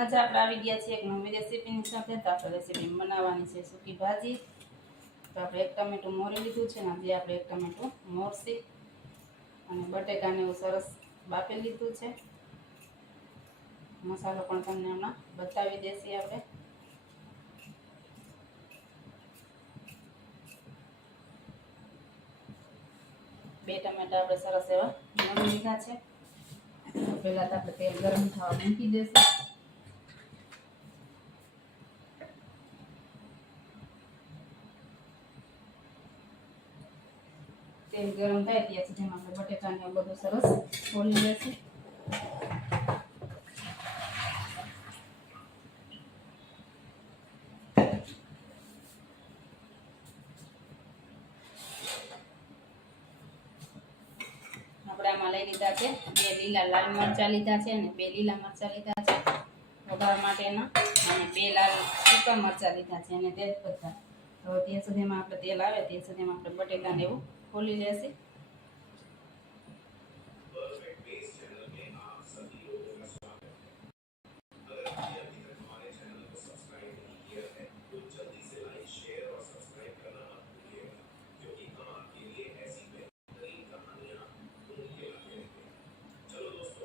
આજે આપણે આવી ગયા છીએ એક નવી રેસીપીની સાથે. તો આપણે રેસીપી બનાવવાની છે સૂકી ભાજી. તો આપણે એક ટમેટું મોરી લીધું છે ને આજે આપણે એક ટમેટું મોરસી અને બટેકાને એવું સરસ બાફી લીધું છે. મસાલો પણ તમને હમણાં બતાવી દેશી આપણે બે ટમેટા આપણે સરસ એવા મોરી લીધા છે. પહેલાં તો આપણે તેલ ગરમ થવા મૂકી દઈશું તેલ ગરમ થાય ત્યાં સુધીમાં આપણે બટેટાને એવું બધું સરસ ખોલી લેશું. આપણે આમાં લઈ લીધા છે. બે લીલા લાલ મરચાં લીધા છે અને બે લીલા મરચાં લીધા છે. વઘાર માટેના અને બે લાલ સૂકા મરચાં લીધા છે અને તેજ પત્તા. ત્યાં સુધીમાં આપણે તેલ આવે, ત્યાં સુધીમાં આપણે બટેટાને એવું ખોલી લેશે.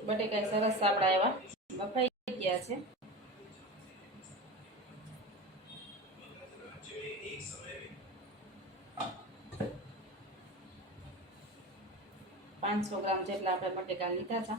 બટેકા સરસ આપણા એવા બફાઈ ગયા છે. પાંચસો ગ્રામ જેટલા આપણે બટેકા લીધા હતા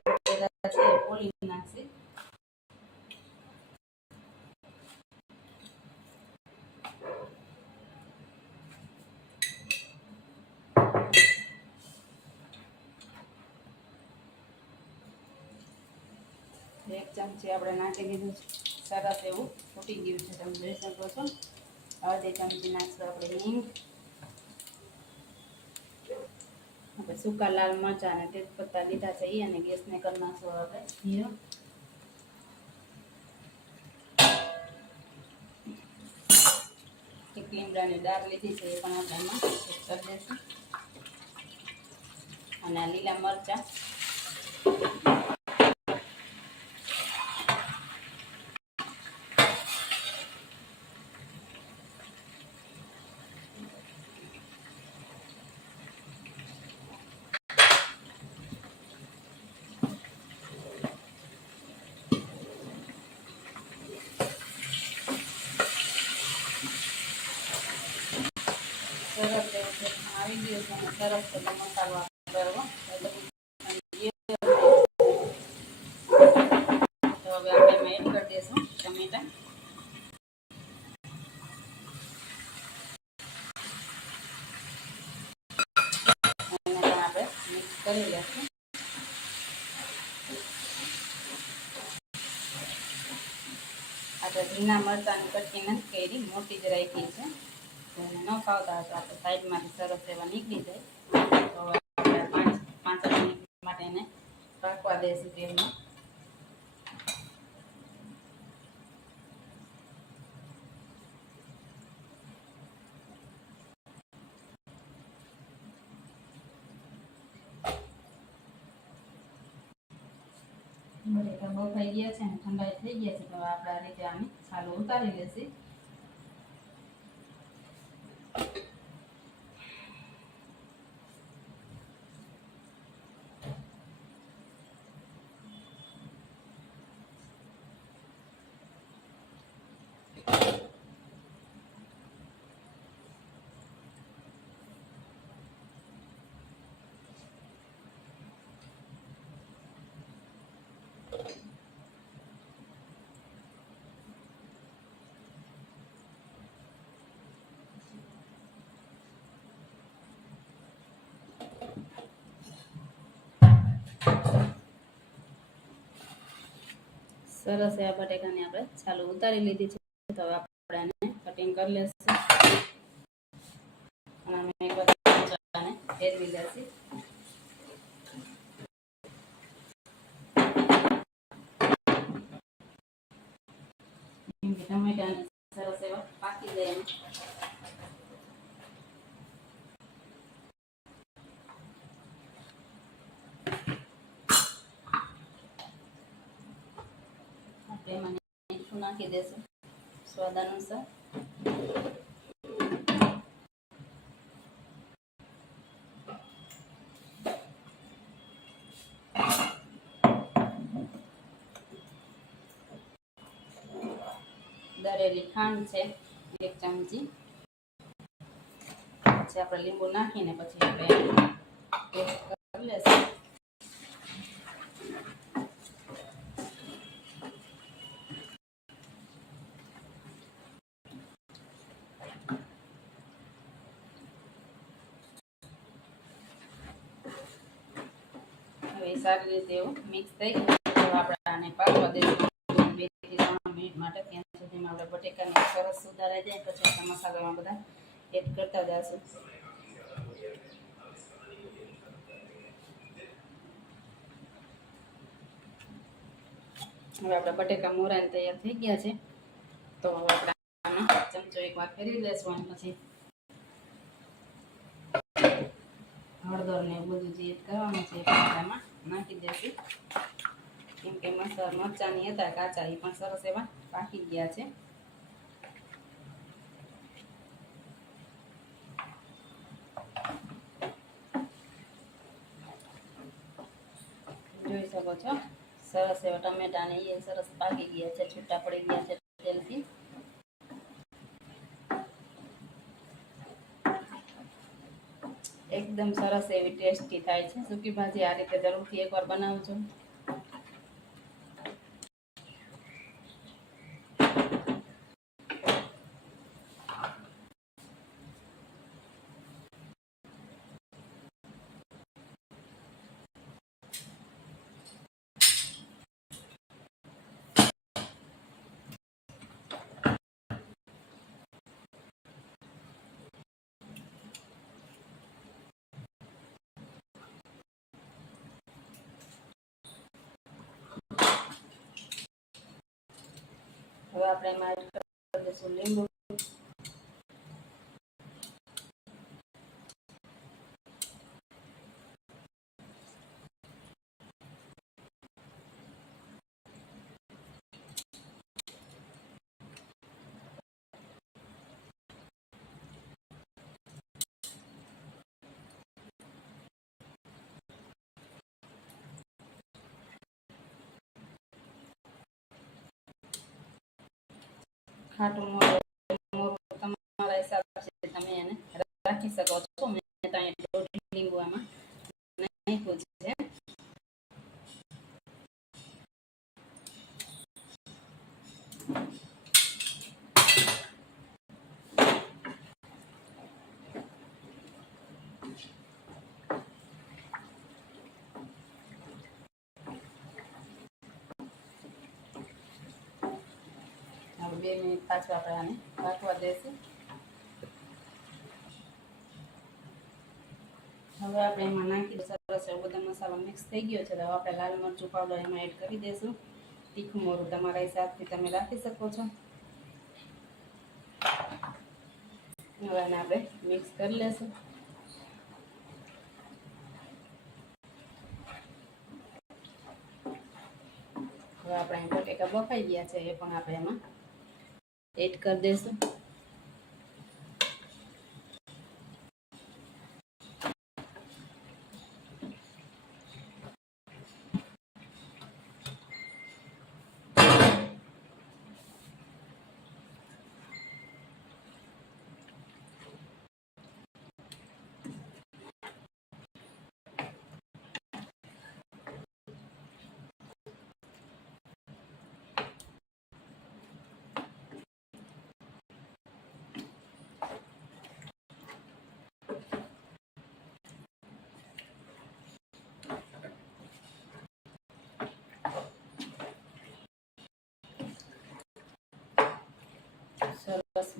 ચમચી આપણે નાખી દીધું છે. સરસ એવું ફૂટી ગયું છે. તમે જોઈ શકો છો. અડધી ચમચી નાખશું આપણે હિંગ. આપણે સૂકા લાલ મરચાં અને તેજપત્તા લીધા છે એ અને ગેસને કરી નાખશું હવે ધીરો લીમડાની દાળ લીધી છે, એ પણ આપણે એમાં કરી દઈશું. અને લીલા મરચાં સરસ એવું છે આવી ગયું છે અને સરસ બધો મસાલો આપણે કરવો તો હવે આપણે એમાં એડ કરી દઈશું ટમેટા એને પણ આપણે મિક્સ કરી લઈશું આપણે ભીના મરચાંની કટકી નથી કરી મોટી જ રાખી છે. એને ન ખાવતા હોય તો સાઈડમાંથી સરસ એવા નીકળી જાય. તો આપણે પાંચ પાંચ મિનિટ માટે એને રાખવા દઈશું તેલમાં. બટેકા ગયા છે અને ઠંડાઈ થઈ ગયા છે, તો આપણે આ રીતે આને છાલો ઉતારી લેશે. સરસ એવા બટેકાની આપણે ચાલુ ઉતારી લીધી છે. હવે આપણે કટિંગ કરી લેશું. અને ફેરવી લેશું. ટમેટા સરસ એવા પાકી જાય એમાં મીઠું નાખી દેશું? સ્વાદ અનુસાર દરેલી ખાંડ છે, એક ચમચી. પછી આપણે લીંબુ નાખીને પછી આપણે ટેસ્ટ કરી લેશું હવે એ સારી રીતે એવું મિક્સ થઈ ગયું આપણે આને બેથી ત્રણ મિનિટ માટે ત્યાં સુધીમાં આપણે બટેકાને સરસ સુધારાઈ જાય પછી આપણે મસાલામાં બધા એડ કરતા જઈશું હવે આપણા બટેકા મોરાને તૈયાર થઈ ગયા છે. તો હવે આપણે ચમચો એક વાર ફેરવી લેશું અને પછી હળદર ને બધું જે કરવાનું છે એ નાખી દેશું કેમ કે મસાલા હતા કાચા એ પણ સરસ એવા પાકી ગયા છે. જોઈ શકો છો? સરસ એવા ટમેટા ને એ સરસ પાકી ગયા છે, છૂટા પડી ગયા છે એકદમ સરસ એવી ટેસ્ટી થાય છે. સૂકી ભાજી આ રીતે જરૂરથી એકવાર બનાવજો. હવે આપણે એમાં એડ કરી દઈશું લીંબુ. ખાટું મોઢું તમારા હિસાબથી તમે એને રાખી શકો છો. મેં ત્યાં દોઢ લીંબુ આમાં નાખ્યું છે હવે બે મિનિટ પાછું આપણે આને રાખવા દેશું. હવે આપણે એમાં નાખી દઈશું. સરસ એવો મિક્સ થઈ ગયો છે. હવે આપણે લાલ મરચું પાવડર એમાં એડ કરી દઈશું તીખું મોરું તમારા હિસાબથી તમે રાખી શકો છો. હવે આપણે મિક્સ કરી લેશું. હવે આપણે બટેકા બફાઈ ગયા છે, એ પણ આપણે એમાં એડ કરી દઈશું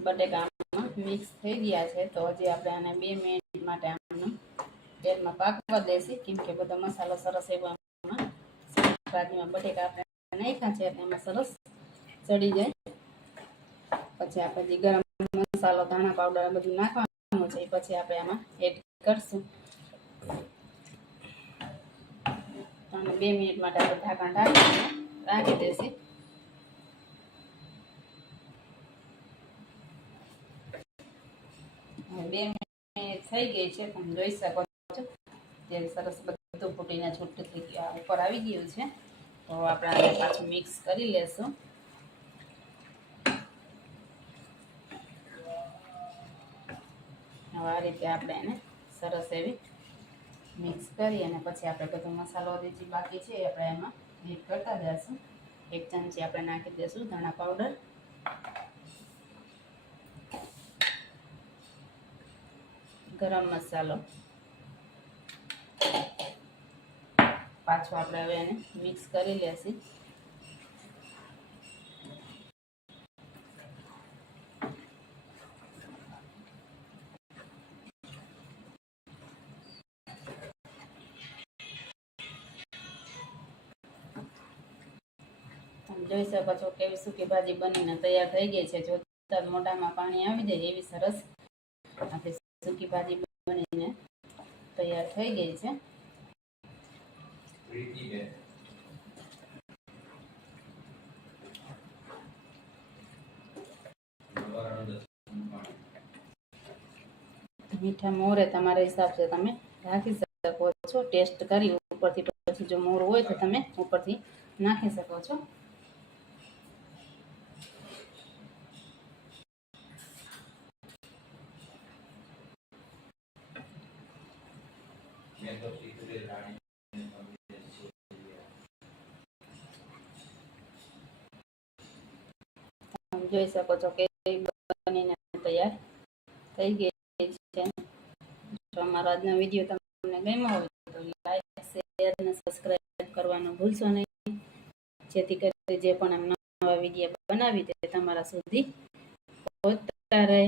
બટેકામાં મિક્સ થઈ ગયા છે, તો હજી આપણે આને બે મિનિટ માટે આમનું તેલમાં પાકવા દેસી કેમ કે બધો મસાલો સરસ એવો આમાં બટેકા આપણે નાખ્યા છે એમાં સરસ ચડી જાય. પછી આપણે જે ગરમ મસાલો, ધાણા પાવડર બધું નાખવાનું છે પછી આપણે આમાં એડ કરશું. તો બે મિનિટ માટે આપણે ઢાંકણ ઢાંકી રાખી દેસી હવે બે મિનિટ થઈ ગઈ છે તમે જોઈ શકો છો. ત્યારે સરસ બધું ફૂટીને છૂટું થઈ ગયું ઉપર આવી ગયું છે. તો આપણે પાછું મિક્સ કરી લેશું. આ રીતે આપણે એને સરસ એવી મિક્સ કરી અને પછી આપણે બધો મસાલો જે બાકી છે આપણે એમાં એડ કરતા જઈશું. એક ચમચી આપણે નાખી દઈશું ધાણા પાવડર ગરમ મસાલો. પાછો આપણે હવે એને મિક્સ કરી લેશું. જોઈ શકો છો કેવી સૂકી ભાજી બનીને તૈયાર થઈ ગઈ છે. જો મોઢામાં પાણી આવી જાય એવી સરસ. આપણી સૂકી ભાજી બનીને તૈયાર થઈ ગઈ છે. મીઠા મોરે તમારા હિસાબથી તમે રાખી શકો છો. ટેસ્ટ કરી ઉપરથી, પછી જો મોર હોય તો તમે ઉપરથી નાખી શકો છો તમે જોઈ શકો છો કે બનીને તૈયાર થઈ ગઈ છે. જો અમારો આજનો વીડિયો તમને ગમ્યો હોય તો લાઈક શેર અને સબસ્ક્રાઈબ કરવાનું ભૂલશો નહીં. જેથી કરી જે પણ એમ નવા વીડિયો બનાવી તે તમારા સુધી પહોંચતા રહે.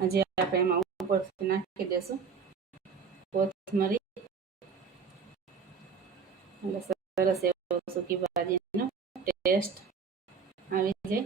આજે આપણે એમાં ઉપરથી નાખી દેશું કોથમરી. સરસ એવો સૂકી ભાજીનો ટેસ્ટ આવી જાય